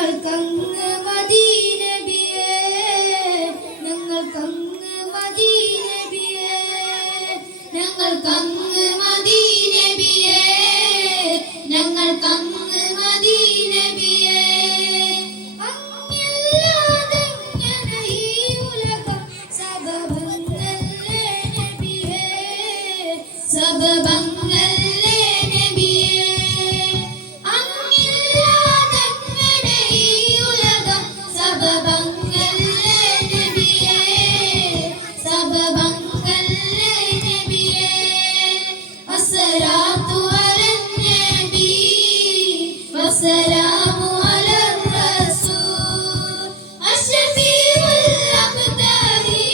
ഞങ്ങൾക്കങ്ങ് മദീനബിയേ ഞങ്ങൾക്കങ്ങ് മദീനബിയേ ഞങ്ങൾക്കങ്ങ് മദീനബിയേ ഞങ്ങൾക്കങ്ങ് മദീനബിയേ അങ്ങല്ലാതെ എങ്ങനെ ഈ ഉലകം സബബല്ലേ നബിയേ സബബല്ലേ നബിയേ അങ്ങല്ലാതെ എങ്ങനെ ഈ ഉലകം സബബല്ലേ നബിയേ സബബല്ലേ നബിയേ അസ്സലാത്തു അലൻ നബി വസ്സലാമു അലർ റസൂൽ അശ്ശഫീഉൽ അഖ്താരി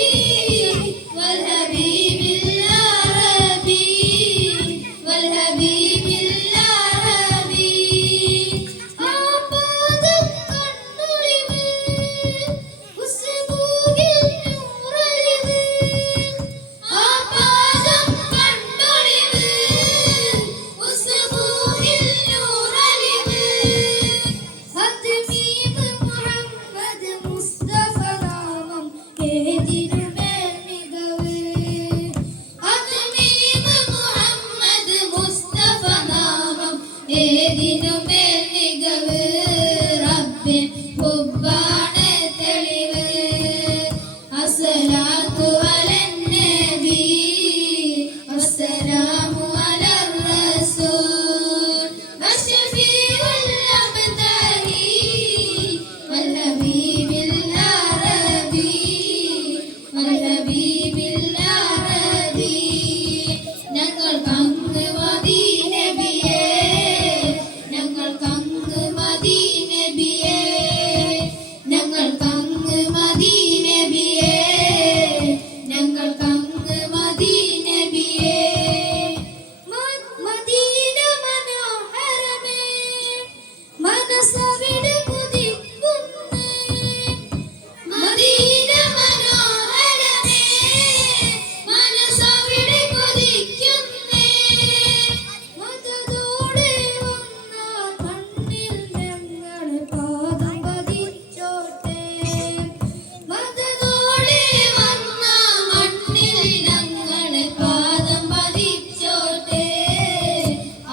വൽ ഹബീബിൽ അറബി വൽ ഹബീബിൽ അറബി ആപാദം കണ്ണൊളിവ് ഉസ്ബൂഹിൽ നൂറലിവ് ആപാദം കണ്ണൊളിവ് ഉസ്ബൂഹിൽ നൂറലിവ് ഹത്മീം മുഹമ്മദ് മുസ്തഫ നാമം ഏതിനുമേൽ മികവ് ഹത്മീം മുഹമ്മദ് മുസ്തഫ നാമം ഏതിനുമേൽ മികവ് റബ്ബിൻ ഹുബ്ബാണ് തെളിവ് അസ്സലാത്തു അലൻ നബി വസ്സലാമു അലർ റസൂൽ അശ്ശഫീഉൽ അഖ്താരി വൽ ഹബീബിൽ അറബി വൽ ഹബീബിൽ അറബി ഞങ്ങൾക്കങ്ങ് മദീനബിയേ ഞങ്ങൾക്കങ്ങ് മദീനബിയേ ഞങ്ങൾക്കങ്ങ് മദീനബിയേ ഞങ്ങൾക്കങ്ങ് മദീനബിയേ മദീന മനോഹരമേ മനസ്സവിടെ കുതിക്കുന്നേ മദീന മനോഹരമേ മനസ്സവിടെ കുതിക്കുന്നേ മദതോടെ വന്ന മണ്ണിൽ ഞങ്ങളെ പാദം പതിച്ചോട്ടെ മദതോടെ വന്ന മണ്ണിൽ ഞങ്ങളെ പാദം പതിച്ചോട്ടെ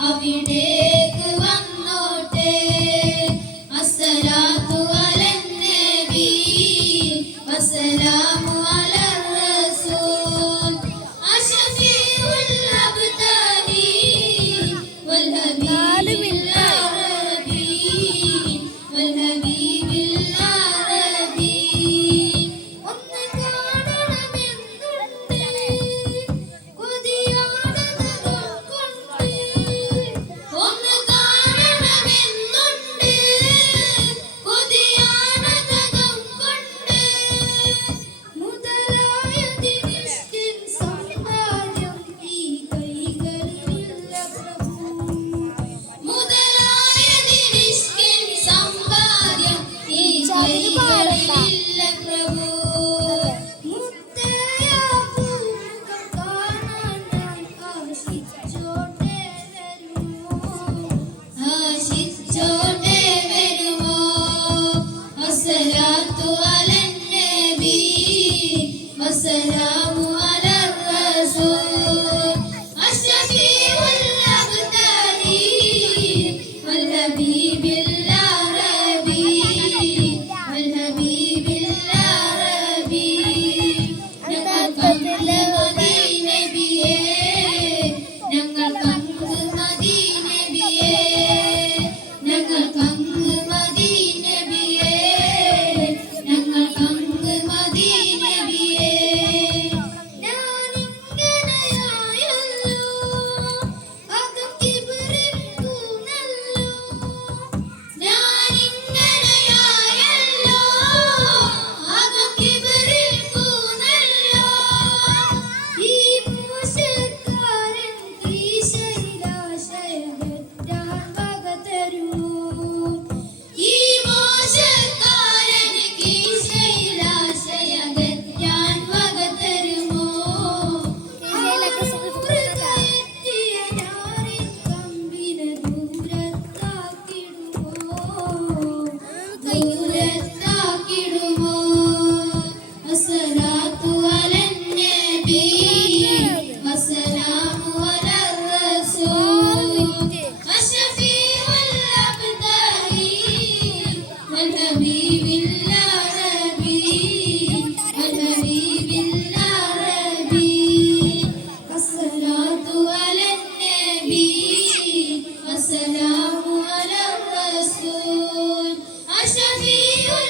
അവിടേക്ക് വന്നോട്ടെ അസ്സലാത്തു അലൻ നബി വസ്സലാമു അലർ റസൂൽ അശ്ശഫീഉൽ അഖ്താരി വൽ ഹബീബിൽ അറബി വൽ ഹബീബിൽ അറബി ഒന്ന് കാണണമെന്നുണ്ട് കൊതിയാണതകം കൊണ്ട് ഒന്ന് കാണണമെന്നുണ്ട് കൊതിയാണതകം കൊണ്ട് മുതലായ ദിനിഷ്കിൻ സൗന്ദര്യം ഈ കൈകളിലില്ല പ്രഭു മുതലായ ദിനിഷ്കിൻ സൗന്ദര്യം ഈ കൈകളിലില്ല പ്രഭു മുത്തയ പൂമുഖം കാണാൻ ഞാൻ ആശിച്ചോട്ടെ വരുമോ അസ്സലാത്തു അലൻ നബി വസ്സലാമു അലർ റസൂൽ അശ്ശഫീഉൽ അഖ്താരി വൽ ഹബീബിൽ അറബി വൽ ഹബീബിൽ അറബി ഞങ്ങൾക്കങ്ങ് മദീനബിയേ ഞങ്ങൾക്കങ്ങ് മദീനബിയേ ഞങ്ങൾക്കങ്ങ് മദീനബിയേ ദൂരത്താക്കിടുമോ അസ്സലാത്തു അലൻ നബി വസ്സലാമു അലർ റസൂൽ അഷ്റഫീഉൽ അബ്ദാലി വൽ ഹബീബിൽ അറബി വൽ ഹബീബിൽ അറബി അസ്സലാത്തു അലൻ നബി വസ്സലാമു അലർ റസൂൽ അഷ്റഫീഉൽ